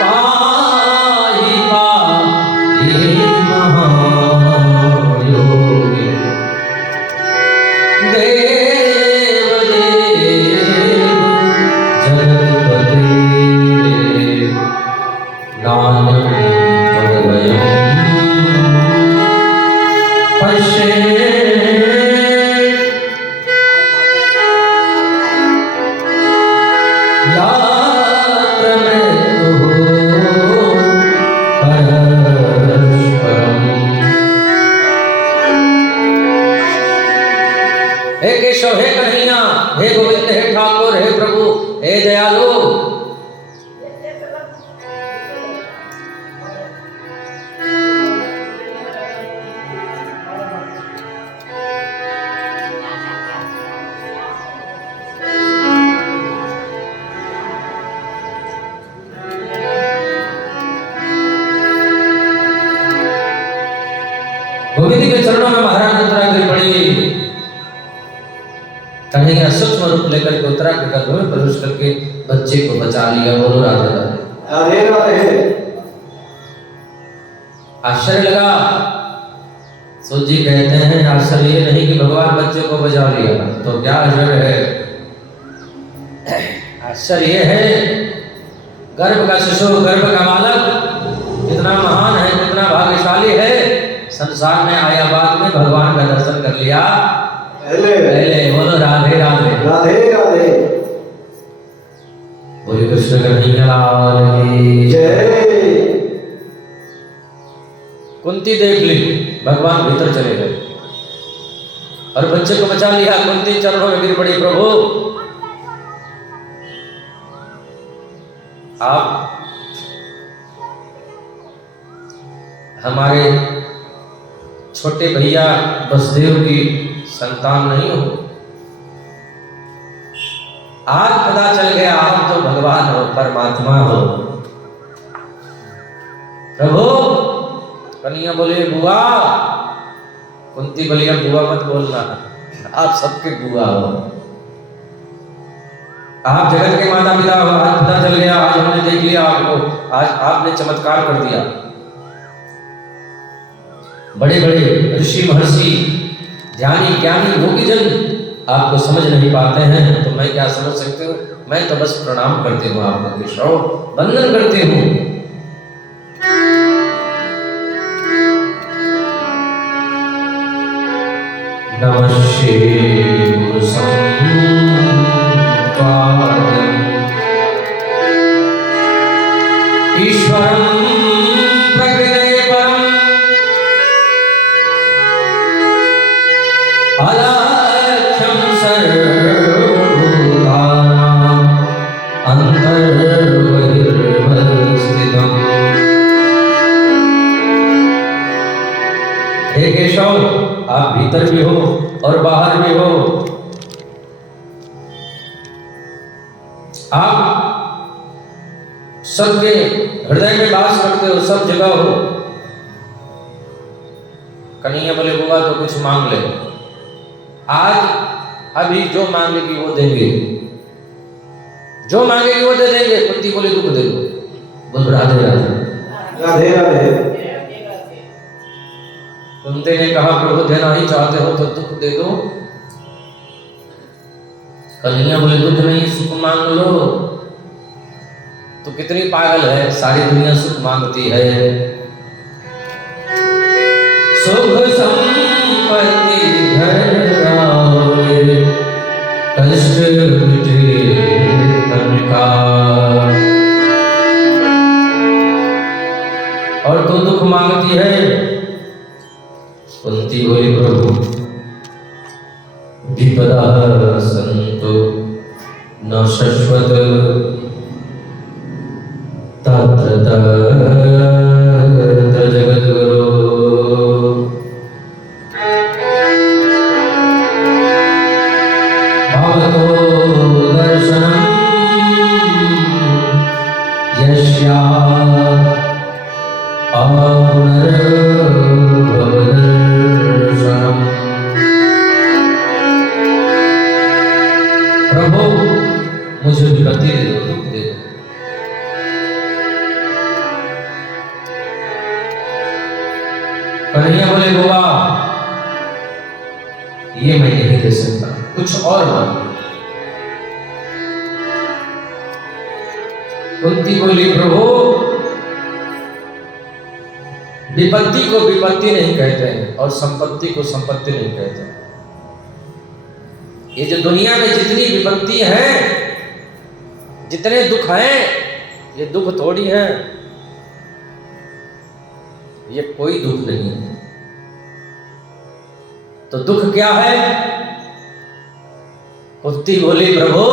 पाई पाई महायोगी देव देव जगतपते नानक भगवयम् पश्ये हे कन्हैया, हे गोविंद, हे ठाकुर, हे प्रभु, हे दयालु। चरणों में महाराज ने उतरा गिर पड़ी। कन्हैया सूक्ष्म रूप लेकर के उतरा के गर्भ में प्रवेश करके बच्चे को बचा लिया। बोलो राधे राधे। राधे राधे। आश्चर्य लगा। सूत जी कहते हैं आश्चर्य ये नहीं कि भगवान बच्चे को बचा लिया, तो क्या आश्चर्य है? आश्चर्य ये है गर्भ का शिशु, गर्भ का बालक कितना महान है, कितना भाग्यशाली है। संसार में आया बाद में भगवान का दर्शन कर लिया पहले। बोलो राधे राधे। राधे राधे। बोले कृष्ण कन्हैया लाल की जय। कुंती देख ली, भगवान भीतर चले गए और बच्चे को बचा लिया। कुंती चरणों में गिर पड़ी, प्रभु आप हमारे छोटे भैया वसुदेव की संतान नहीं हो। आज पता चल गया आप तो भगवान हो, परमात्मा हो। प्रभु कन्हैया बोले बुआ। कुंती बोली अब बुआ मत बोलना, आप सबके बुआ हो, आप जगत के माता पिता हो। आज पता चल गया, आज हमने देख लिया आपको, आज आपने चमत्कार कर दिया। बड़े बड़े ऋषि महर्षि ध्यानी ज्ञानी योगी जन आपको समझ नहीं पाते हैं, तो मैं क्या समझ सकते हो? मैं तो बस प्रणाम करते हूँ, आपको केशव वंदन करते हूँ। नमः शिवाय ईश्वरं प्रकृते परं अलक्ष्यं सर्वभूतानां अन्तर्बहिर्वस्थितम्। हे केशव, आप भीतर भी हो और बाहर भी हो। आप सबके हृदय में वास करते हो, सब जगह हो। कन्हैया बोले बुआ तो कुछ मांग ले। आज अभी जो मांगेगी वो देंगे, जो मांगेगी वो दे देंगे। कुंती बोले दुख दे दो। बोल राधे राधे। राधे राधे। कुंती ने कहा प्रभु देना ही चाहते हो तो दुख दे दो। कन्हैया बोले दुख नहीं, सुख मांग लो। तो कितनी पागल है, सारी दुनिया सुख मांगती है। सुख संपत्ति घर आए, कष्ट मिटे तन का। और तो दुख मांगती है। कुंती बोली प्रभु विपदा संतो न शश्वत तत्र तत्र जगद्गुरो। भवतो दर्शनं यस्यात् पुनर्भवदर्शनम्। प्रभु मुझे विपत्ति दे दो, दुख दे दो। कन्हैया बोले बुआ ये मैं नहीं दे सकता, कुछ और मांगो। कुंती बोली प्रभु विपत्ति को विपत्ति नहीं कहते हैं और संपत्ति को संपत्ति नहीं कहते हैं। ये जो दुनिया में जितनी विपत्ति है, जितने दुख हैं, ये दुख थोड़ी है, ये कोई दुख नहीं है। तो दुख क्या है? कुंती बोली प्रभु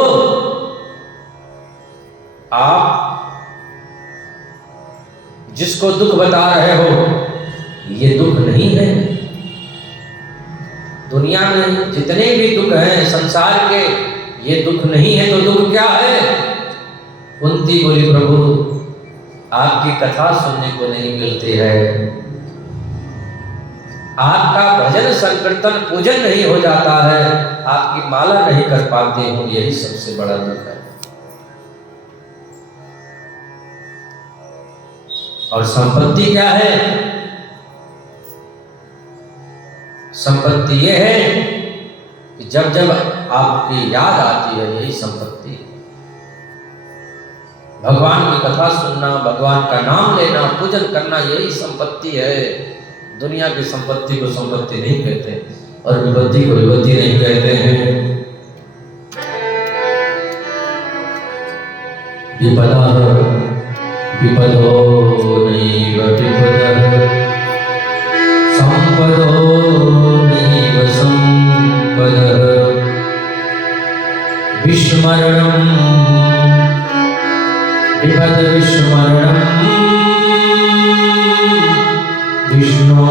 आप जिसको दुख बता रहे हो ये दुख नहीं है। दुनिया में जितने भी दुख हैं संसार के, ये दुख नहीं है। तो दुख क्या है? कुंती बोली प्रभु आपकी कथा सुनने को नहीं मिलती है, आपका भजन संकीर्तन पूजन नहीं हो जाता है, आपकी माला नहीं कर पाते हो, यही सबसे बड़ा दुख है। और संपत्ति क्या है? संपत्ति ये है कि जब जब आपकी याद आती है, यही संपत्ति है। भगवान की कथा सुनना, भगवान का नाम लेना, पूजन करना, यही संपत्ति है। दुनिया की संपत्ति को संपत्ति नहीं कहते और विपत्ति को विपत्ति नहीं कहते हैं। विपदा विपदो नैव विपदः, संपदो नैव संपदः, विस्मरणं विपद विस्मरणं विष्णु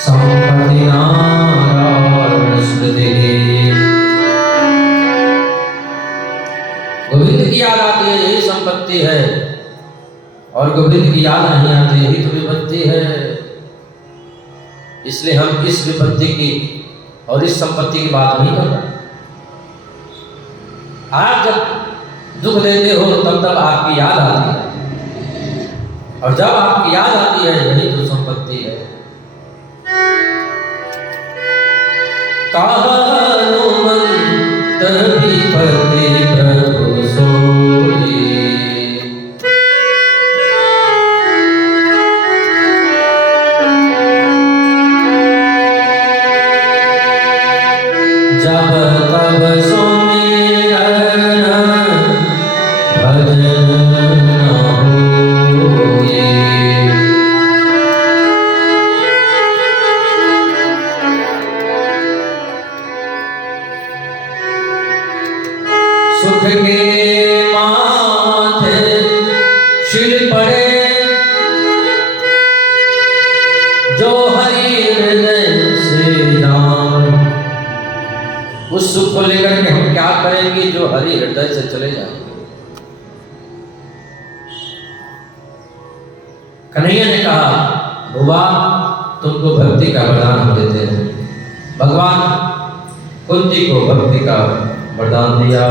संपत्ति नारायण स्मृतिः। गोविंद की याद आती है, यही संपत्ति है, और गोविंद की याद नहीं आती, यही तो विपत्ति है। इसलिए हम इस विपत्ति की और इस संपत्ति की बात नहीं कर रहे। आप जब दुख देते हो तब तब आपकी याद आती है, और जब आपकी याद आती है, यही तो संपत्ति है। हनुमंत विपत्ति प्रभु सोई, जब तब सुमिरन भजन होए, सुख के माथे शिल पड़े, जो हरि हृदय से जान। उस सुख को लेकर के हम क्या करेंगे जो हरि हृदय से चले जाएंगे। कन्हैया ने कहा, बुआ तुमको भक्ति का वरदान हम देते हैं। भगवान कुंती को भक्ति का वरदान दिया।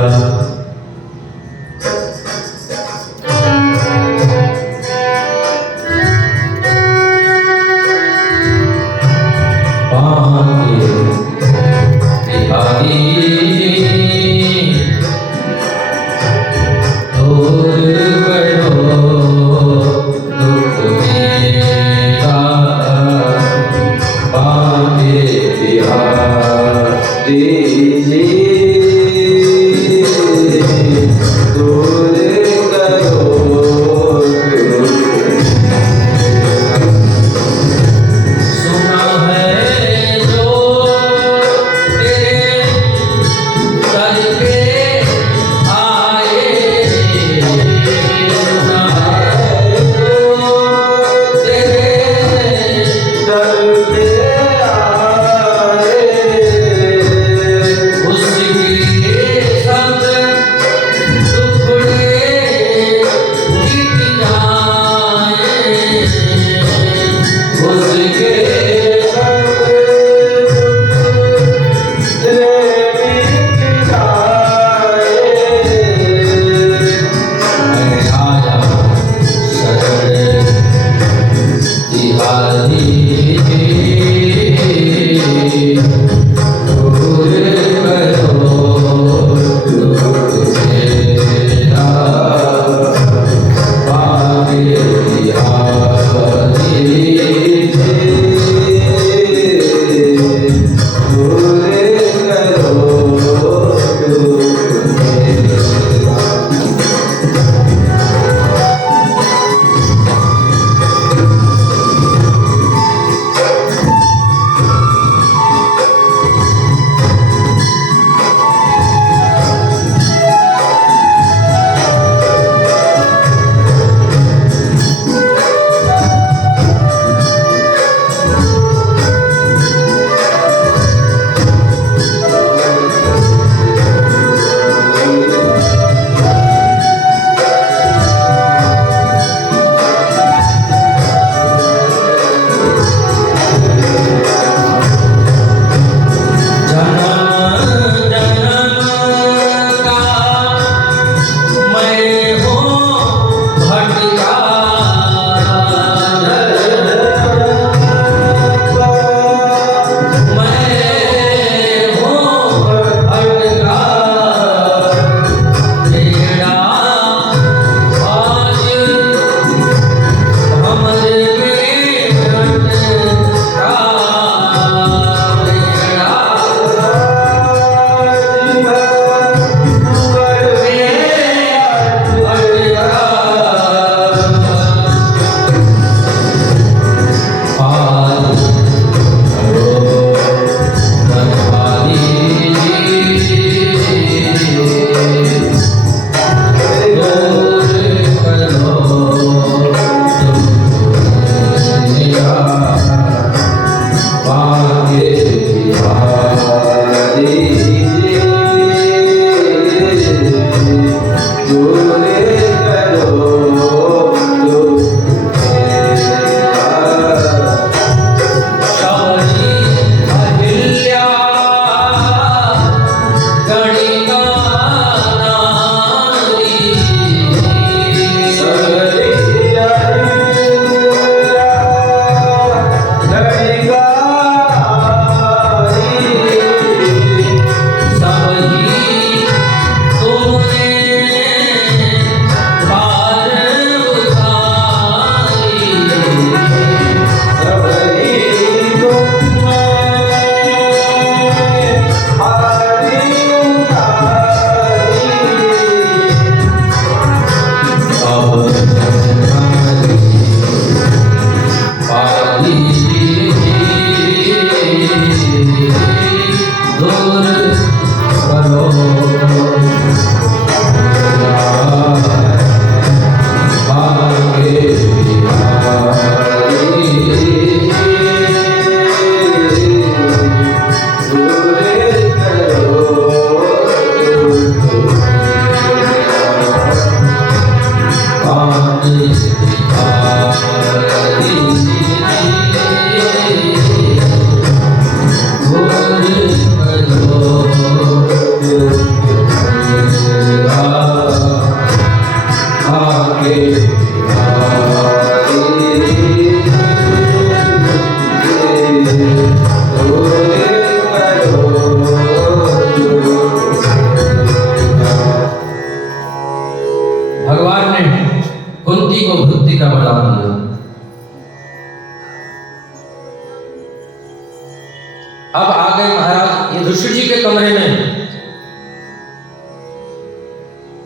अब आ गए महाराज युधिष्ठिर जी के कमरे में।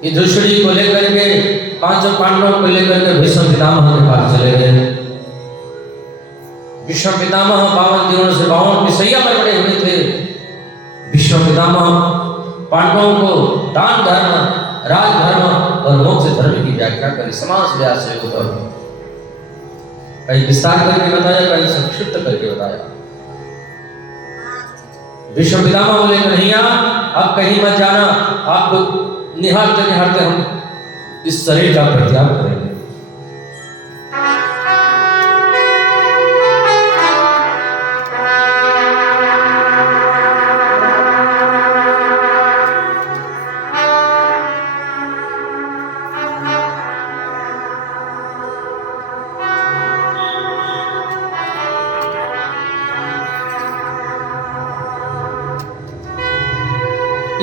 युधिष्ठिर जी को लेकर के पांचों पांडवों को लेकर के भीष्म पितामह के पास चले गए। भीष्म पितामह 52 दिनों से 52 की सैया में पड़े हुए थे। भीष्म पितामह पांडवों को दान धर्म, राजधर्म और मोक्ष धर्म की व्याख्या करी समास व्यास से होता है। कहीं विस्तार करके बताया, कहीं संक्षिप्त करके बताया। भीष्म पितामह बोले कन्हैया अब कहीं मत जाना, आपको निहारते निहारते हम इस शरीर का परित्याग करेंगे।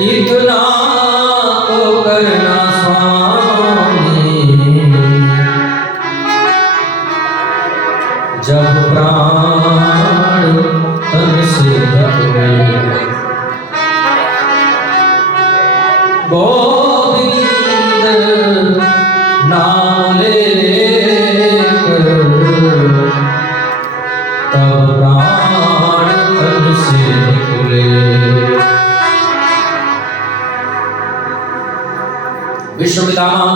इतना तो करना स्वामी, जब प्राण तन से निकले, गोविंद नाम लेकर तब प्राण तन से निकले। विश्व पितामह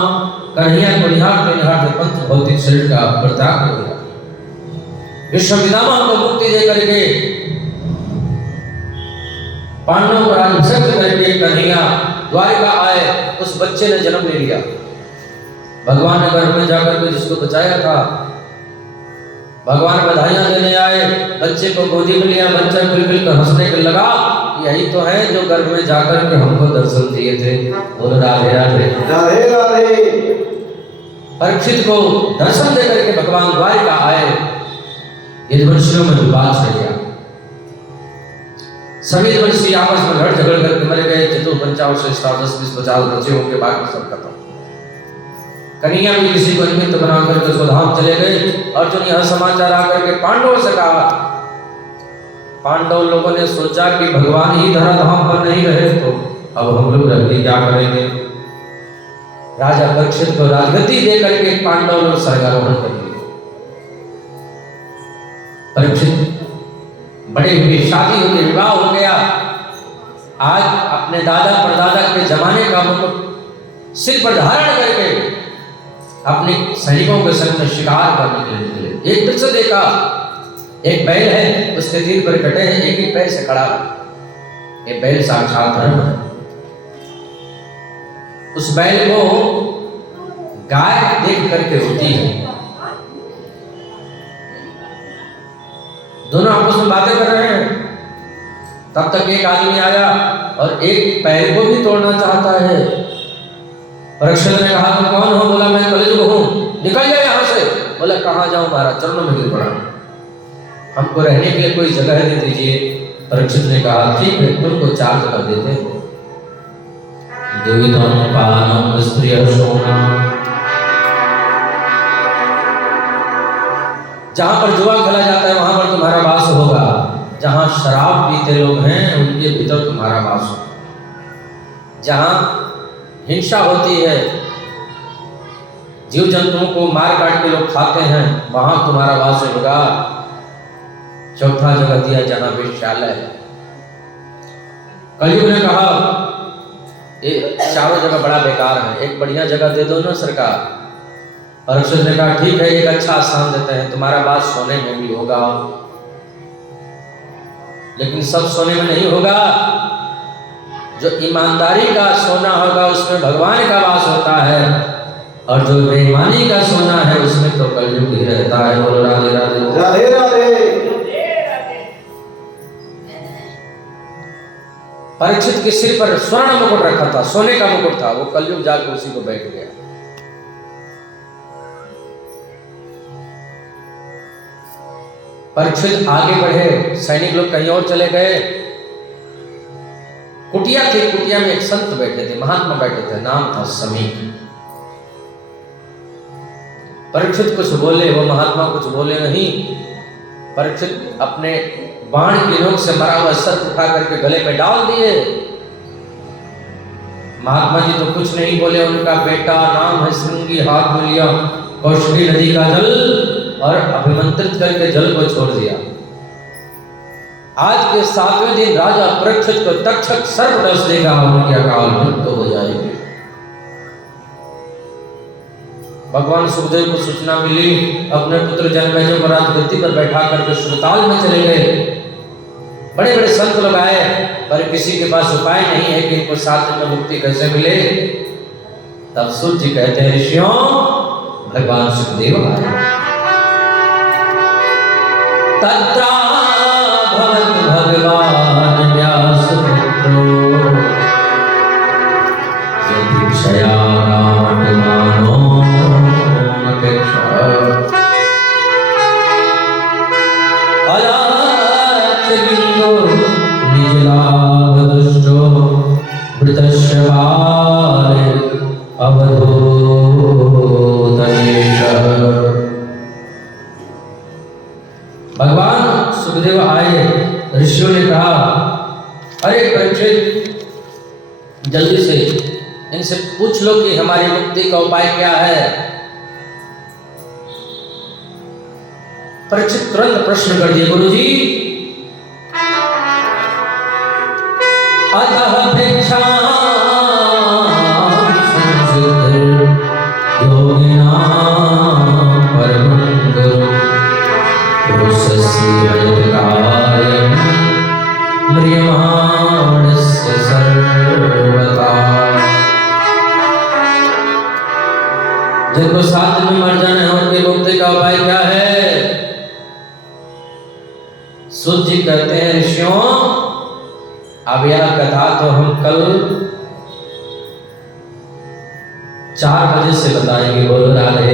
कन्हैया को निहारते निहारते पंच भौतिक शरीर का परित्याग हो गया। विश्व पितामह को मुक्ति दे करके पांडवों को राज्याभिषेक करके कन्हैया द्वारिका आए। उस बच्चे ने जन्म ले लिया। भगवान ने गर्भ में जाकर के जिसको बचाया था, भगवान बधाइयां देने आए। बच्चे को गोदी में लिया, बच्चा बिल्कुल कर हंसने को लगा। यही तो है जो गर्भ में जाकर के हमको दर्शन दिए थे। बोलो राधे राधे राधे राधे। परीक्षित को दर्शन देकर के भगवान द्वारिका आए। यदुवंशियों में विवाद छिड़ गया। सभी यदुवंशी आपस में लड़ झगड़ करके मर गए। चतुर्पंचावश 10-20 50 बच्चे होंगे, बाकी सब खत्म। कन्हैया भी किसी को निमित्त बना करके उसको धाम चले गए। अर्जुन यह समाचार आकर के पांडवों से कहा। पांडव लोगों ने सोचा कि भगवान ही धराधाम पर नहीं रहे तो अब हम लोग रह के क्या करेंगे। राजा परीक्षित को राजगद्दी दे करके पांडव लोग स्वर्गारोहण कर लिए। परीक्षित बड़े हुए, शादी हो गई, विवाह हो गया। आज अपने दादा परदादा के जमाने का मुकुट सिर पर धारण करके अपने सैनिकों के संग में शिकार करने के लिए निकले। एक दृश्य देखा, एक बैल है, उसके 3 पैर कटे हैं, एक ही पैर से खड़ा है। ये बैल साक्षात धर्म है। उस बैल को गाय देख करके रोती है। दोनों आपस में बातें कर रहे हैं। तब तक एक आदमी आया और एक पैर को भी तोड़ना चाहता है। परीक्षित ने कहा, तुम कौन हो? बोला, मैं कलियुग हूं, निकल जाए यहां से। बोला, कहां जाऊं महाराज? चरणों में गिर पड़ा, हमको रहने के लिए कोई जगह दे दीजिए। परीक्षित ने कहा, ठीक है, तुमको 4 जगह देते हैं। द्विविधम पानम स्त्रियशोणम, जहां पर जुआ खेला जाता है वहां पर तुम्हारा वास होगा। जहां शराब पीते लोग हैं उनके भीतर तुम्हारा वास होगा। जहां हिंसा होती है, जीव जंतुओं को मार काट के लोग खाते हैं, वहां तुम्हारा वास होगा। चौथा जगह दिया जहां वेश्यालय है। कलयुग ने कहा, ये चारों जगह बड़ा बेकार है, एक बढ़िया जगह दे दो ना सरकार। परीक्षित ने कहा, ठीक है, एक अच्छा स्थान देते हैं, तुम्हारा बात सोने में भी होगा, लेकिन सब सोने में नहीं होगा। जो ईमानदारी का सोना होगा उसमें भगवान का वास होता है, और जो बेईमानी का सोना है उसमें तो कलयुग ही रहता है। बोलो राधे राधे। राधे राधे। परीक्षित के सिर पर स्वर्ण मुकुट रखा था, सोने का मुकुट था, वो कलयुग जाकर उसी को बैठ गया। परीक्षित आगे बढ़े, सैनिक लोग कहीं और चले गए। कुटिया थी, कुटिया में एक संत बैठे थे, महात्मा बैठे थे, नाम था समीक। परीक्षित कुछ बोले, वो महात्मा कुछ बोले नहीं। परीक्षित अपने बाण की नोक से मरा हुआ सर्प उठा करके गले में डाल दिए। महात्मा जी तो कुछ नहीं बोले। उनका बेटा नाम है श्रृंगी, हाथ में लिया कौशली नदी का जल और अभिमंत्रित करके जल को छोड़ दिया। आज के 7वें दिन राजा परीक्षित को तक्षक सर्प डस देगा, उनकी अकाल मृत्यु हो जाएगी। भगवान सुखदेव को सूचना मिली, अपने पुत्र जन्मेजय को राजगद्दी पर बैठा करके सुरताल में चले गए। बड़े बड़े संत लोग आए, पर किसी के पास उपाय नहीं है कि इनको 7 दिन में मुक्ति कैसे मिले। तब सूर्य जी कहते हैं, ऋषियों, भगवान सुखदेव आए। तत्रा भवत भगवान व्यासपुत्रो यदीक्षया राममानो अपेक्षा अलाचगिन्दो निजलाभदुष्टो वृतश्रवाय अवधूतनेशः। भगवान सुखदेव आए। ऋषियों ने कहा, अरे परीक्षित, जल्दी से इनसे पूछ लो कि हमारी मुक्ति का उपाय क्या है। परीक्षित तुरंत प्रश्न कर दिए, गुरुजी, अतः भिक्षा जिनको 7 दिन में मर जाना है उनकी मुक्ति का उपाय क्या है? सूत जी कहते हैं, ऋषियों, अब यह कथा तो हम कल 4 बजे से बताएंगे। बोलो राधे